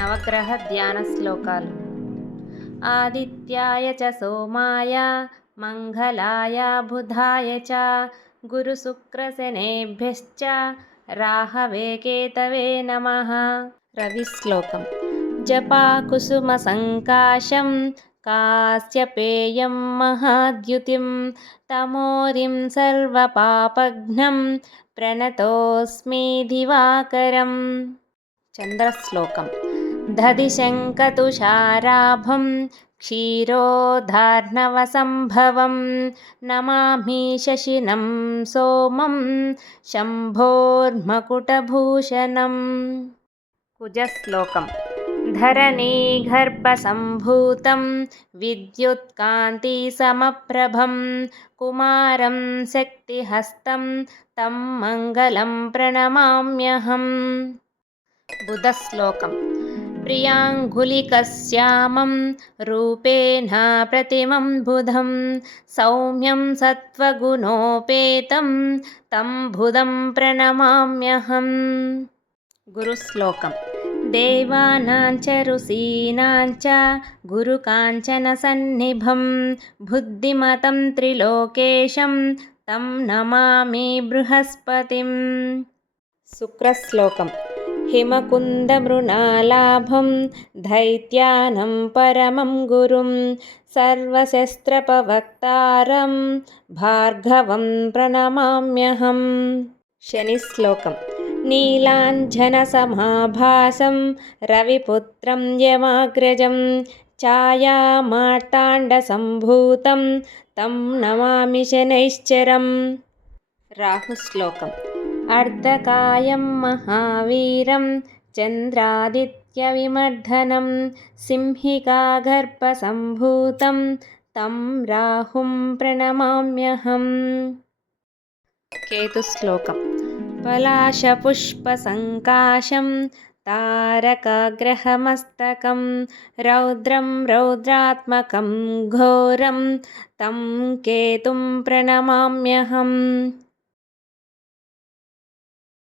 నవగ్రహ ధ్యాన శ్లోకాలు. ఆదిత్యాయ చ సోమాయ మంగళాయ బుధాయ చ గురుశుక్రశనేభ్యశ్చ రాహవే కేతవే నమః. రవి శ్లోకం. జపా కుసుమ సంకాశం కాశ్యపేయం మహాద్యుతిం తమోరిం సర్వపాపఘ్నం ప్రణతోస్మి దివాకరం. చంద్రశ్లోకం. దధిశంకతుషారాభం క్షీరోదార్ణవసంభవం నమామి శశినం సోమం శంభోర్మకుటభూషణం. కుజశ్లోకం. ధరణీగర్భసంభూతం విద్యుత్కాంతిసమప్రభం కుమారం శక్తిహస్తం తం మంగళం ప్రణమామ్యహం. బుధశ్లోకం. ప్రియాంగులికశ్యామం రూపేణ ప్రతిమం బుధం సౌమ్యం సత్వగుణోపేతం తం బుధం ప్రణమామ్యహం. గురుశ్లోకం. దేవానాం చ ఋషీణాం చ గురుకాంచనసన్నిభం బుద్ధిమతం త్రిలోకేశం తం నమామి బృహస్పతిం. శుక్రశ్లోకం. హిమకుందమృణాలాభం దైత్యానం పరమం గురుం సర్వశస్త్రపవక్తారం భార్గవం ప్రణమామ్యహం. శనిశ్లోకం. నీలాంజనసమాభాసం రవిపుత్రం యమాగ్రజం ఛాయామార్తాండసంభూతం తం నమామి శనైశ్చరం. రాహుశ్లోకం. అర్ధకాయం మహావీరం చంద్రాదిత్యవిమర్ధనం సింహికాగర్భసంభూతం తం రాహుం ప్రణమామ్యహం. కేతుశ్లోకం. పలాశపుష్పసంకాశం తారకాగ్రహమస్తకం రౌద్రం రౌద్రాత్మకం ఘోరం తం కేతుం ప్రణమామ్యహం.